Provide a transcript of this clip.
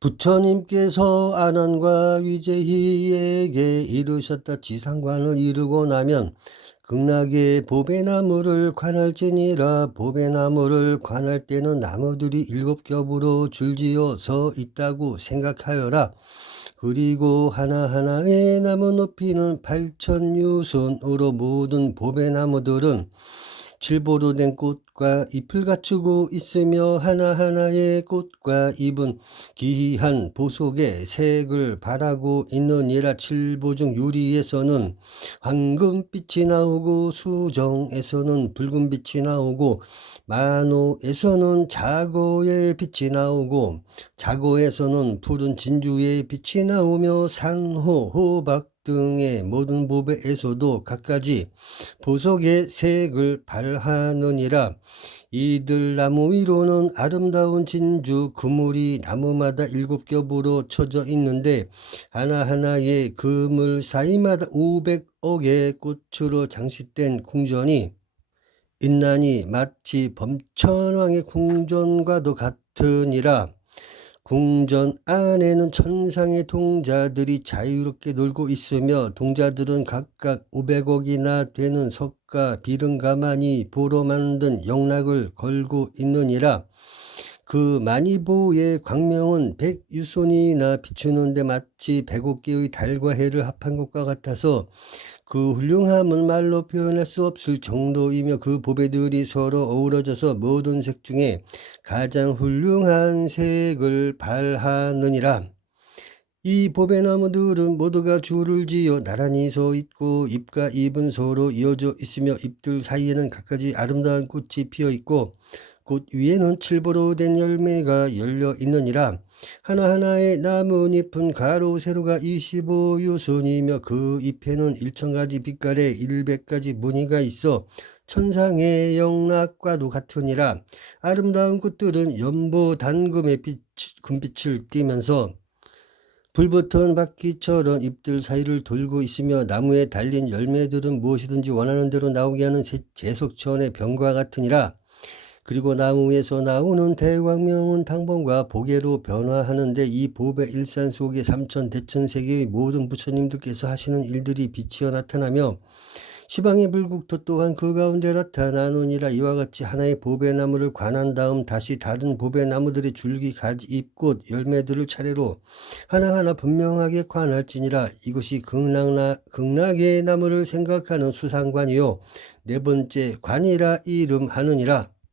부처님께서 아난과 위제희에게 이르셨다 지상관을 이루고 나면 극락의 보배나무를 관할지니라 보배나무를 관할 때는 나무들이 일곱 겹으로 줄지어 서 있다고 생각하여라. 그리고 하나하나의 나무 높이는 팔천유순으로 모든 보배나무들은 칠보로 된 꽃 과 잎을 갖추고 있으며 하나하나의 꽃과 잎은 기이한 보석의 색을 발하고 있느니라 칠보 중 유리에서는 황금빛이 나오고 수정에서는 붉은빛이 나오고 만호에서는 자고의 빛이 나오고 자고에서는 푸른 진주의 빛이 나오며 산호, 호박 등의 모든 보배에서도 갖가지 보석의 색을 발하느니라 이들 나무 위로는 아름다운 진주 그물이 나무마다 일곱 겹으로 쳐져 있는데 하나하나의 그물 사이마다 오백억의 꽃으로 장식된 궁전이 있나니 마치 범천왕의 궁전과도 같으니라 궁전 안에는 천상의 동자들이 자유롭게 놀고 있으며 동자들은 각각 500억이나 되는 석가 비름가마니 보로 만든 영락을 걸고 있느니라. 그 마니보의 광명은 백유손이나 비추는데 마치 백억 개의 달과 해를 합한 것과 같아서 그 훌륭함은 말로 표현할 수 없을 정도이며 그 보배들이 서로 어우러져서 모든 색 중에 가장 훌륭한 색을 발하느니라. 이 보배나무들은 모두가 줄을 지어 나란히 서 있고 잎과 잎은 서로 이어져 있으며 잎들 사이에는 각가지 아름다운 꽃이 피어 있고 꽃 위에는 칠보로 된 열매가 열려 있느니라. 하나하나의 나뭇잎은 가로 세로가 25유순이며 그 잎에는 1천가지 빛깔의 100가지 무늬가 있어 천상의 영락과도 같으니라. 아름다운 꽃들은 연보 단금의 빛, 금빛을 띠면서 불붙은 바퀴처럼 잎들 사이를 돌고 있으며 나무에 달린 열매들은 무엇이든지 원하는 대로 나오게 하는 제석천의 병과 같으니라. 그리고 나무에서 나오는 대광명은 당번과 보계로 변화하는데 이 보배 일산 속에 삼천 대천 세계의 모든 부처님들께서 하시는 일들이 비치어 나타나며 시방의 불국토 또한 그 가운데 나타나느니라 이와 같이 하나의 보배나무를 관한 다음 다시 다른 보배나무들의 줄기 가지 잎꽃 열매들을 차례로 하나하나 분명하게 관할지니라. 이것이 극락나, 극락의 나무를 생각하는 수상관이요. 네 번째 관이라 이름하느니라